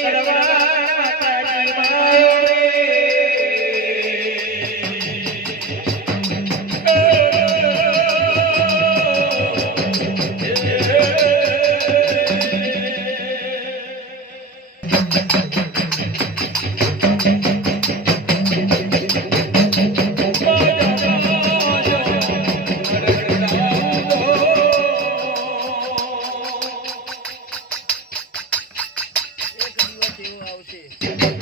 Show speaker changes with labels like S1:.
S1: Bye. Thank you.